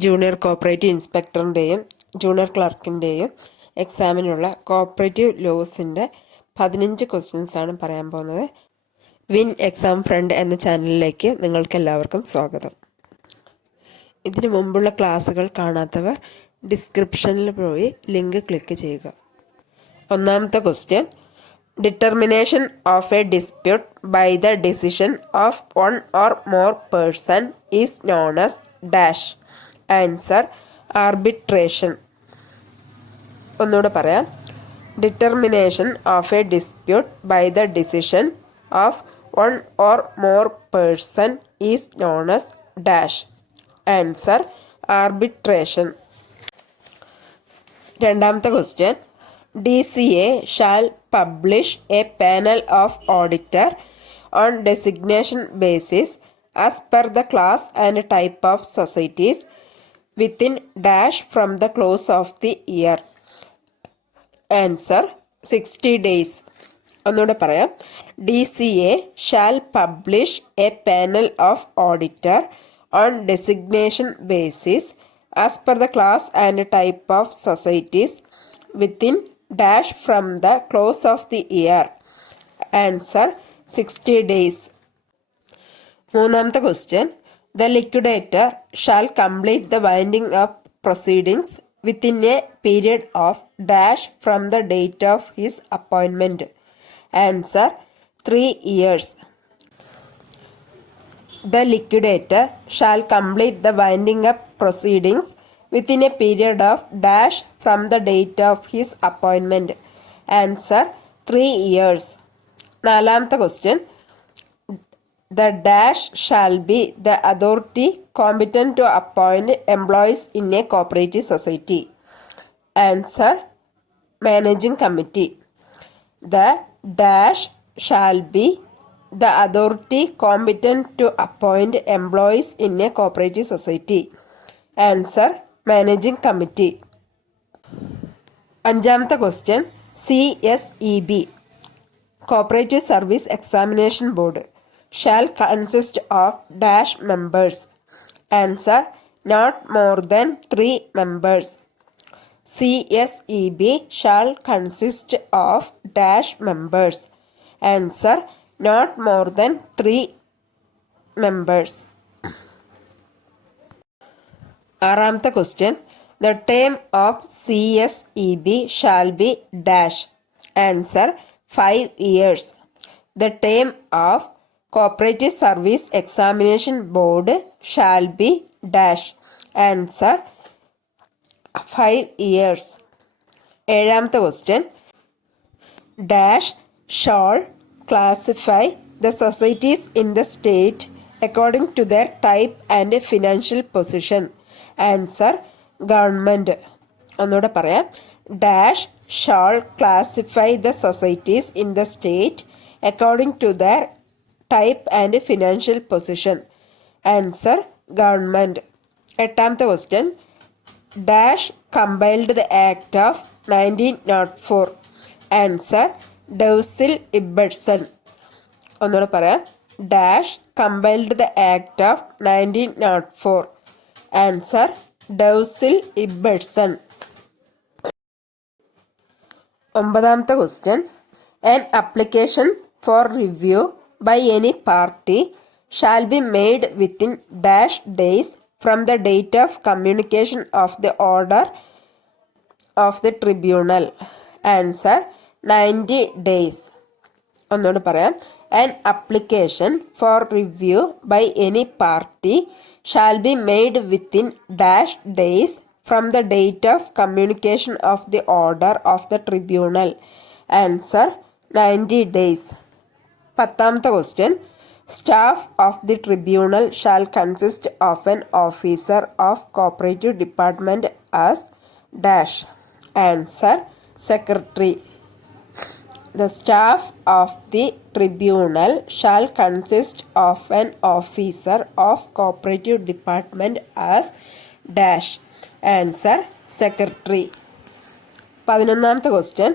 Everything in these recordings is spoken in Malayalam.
ജൂനിയർ കോപ്പറേറ്റീവ് ഇൻസ്പെക്ടറിൻ്റെയും ജൂനിയർ ക്ലർക്കിൻ്റെയും എക്സാമിനുള്ള കോപ്പറേറ്റീവ് ലോസിൻ്റെ 15 ക്വസ്റ്റ്യൻസ് ആണ് പറയാൻ പോകുന്നത്. വിൻ എക്സാം ഫ്രണ്ട് എന്ന ചാനലിലേക്ക് നിങ്ങൾക്ക് എല്ലാവർക്കും സ്വാഗതം. ഇതിനു മുമ്പുള്ള ക്ലാസ്സുകൾ കാണാത്തവർ ഡിസ്ക്രിപ്ഷനിൽ പോയി ലിങ്ക് ക്ലിക്ക് ചെയ്യുക. ഒന്നാമത്തെ question, determination of a dispute by the decision of one or more person is known as dash. Answer arbitration. ഒന്നുകൂടെ പറയാം. Determination of a dispute by the decision of one or more person is known as dash. Answer arbitration. രണ്ടാമത്തെ question, DCA shall publish a panel of auditor on designation basis as per the class and type of societies within dash from the close of the year. Answer 60 days. ഒന്നുകൂടെ പറയാം. DCA shall publish a panel of auditor on designation basis as per the class and type of societies within dash from the close of the year. Answer 60 days. മൂന്നാമത്തെ question, the liquidator shall complete the winding up proceedings within a period of dash from the date of his appointment. Answer 3 years. The liquidator shall complete the winding up proceedings within a period of dash from the date of his appointment. Answer 3 years. നാലാമത്തെ question, the dash shall be the authority competent to appoint employees in a cooperative society. Answer managing committee. The dash shall be the authority competent to appoint employees in a cooperative society. Answer managing committee. അഞ്ചാമത്തെ question, CSEB Cooperative Service Examination Board shall consist of dash members. Answer not more than 3 members. CSEB shall consist of dash members. Answer not more than 3 members. ആറാമത്തെ question, the term of CSEB shall be dash. Answer 5 years. The term of Cooperative Service Examination Board shall be dash. Answer 5 years. ഏഴാമത്തെ question, dash shall classify the societies in the state according to their type and financial position. Answer government. ഒന്നുകൂടെ പറയാം. dash shall classify the societies in the state according to their type and financial position. Answer government. എട്ടാമത്തെ question, dash compiled the act of 1904. Answer ഡൗസിൽ ഇബർട്സൺ. ഒന്നുകൂടെ പറയാം. dash compiled the act of 1904. Answer ഡൗസിൽ ഇബർട്സൺ. ഒമ്പതാമത്തെ question, an application for review by any party shall be made within dash days from the date of communication of the order of the tribunal. Answer 90 days. ഒന്നുകൂടെ പറയാം. an application for review by any party shall be made within dash days from the date of communication of the order of the tribunal. Answer 90 days. പത്താമത്തെ question, staff of the tribunal shall consist of N officer of cooperative department as dash. Answer secretary. The staff of the tribunal shall consist of an officer of cooperative department as dash. Answer secretary. 11th question.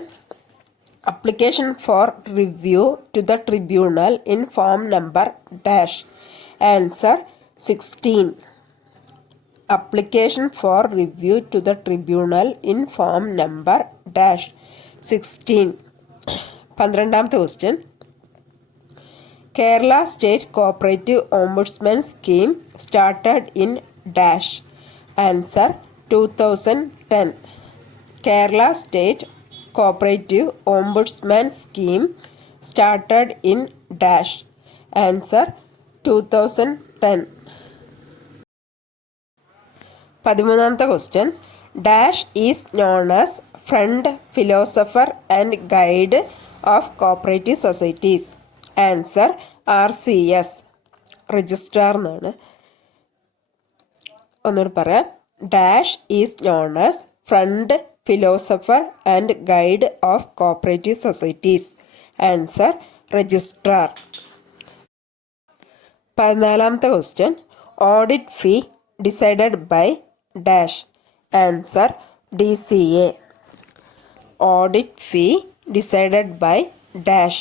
Application for review to the tribunal in form number dash. Answer 16. application for review to the tribunal in form number dash 16. 12th question. Kerala State Cooperative Ombudsman Scheme started in dash. Answer 2010. Kerala State Cooperative Ombudsman Scheme started in dash. Answer 2010. 13th question. Dash is known as friend, philosopher and guide of cooperative societies. Answer RCS. Registrar എന്നാണ്. ഒന്നുകൂടി പറയാം. Dash is known as friend, philosopher and guide of cooperative societies. Answer registrar. 14th question. Audit fee decided by dash. Answer DCA. Audit fee decided by dash.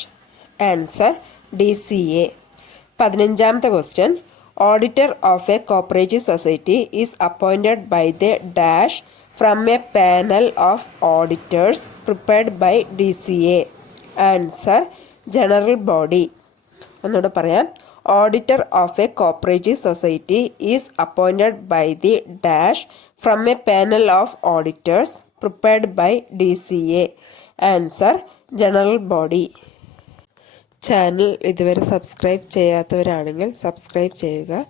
Answer DCA. 15th question. Auditor of a cooperative society is appointed by the dash from a panel of auditors prepared by DCA. Answer general body. ഒന്നുകൂടെ പറയാം. Auditor of a cooperative society is appointed by the dash from a panel of auditors prepared by DCA. Answer general body. Channel ഇതുവരെ സബ്സ്ക്രൈബ് ചെയ്യാത്തവരാണെങ്കിൽ സബ്സ്ക്രൈബ് ചെയ്യുക.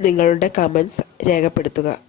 നിങ്ങളുടെ കമൻസ് രേഖപ്പെടുത്തുക.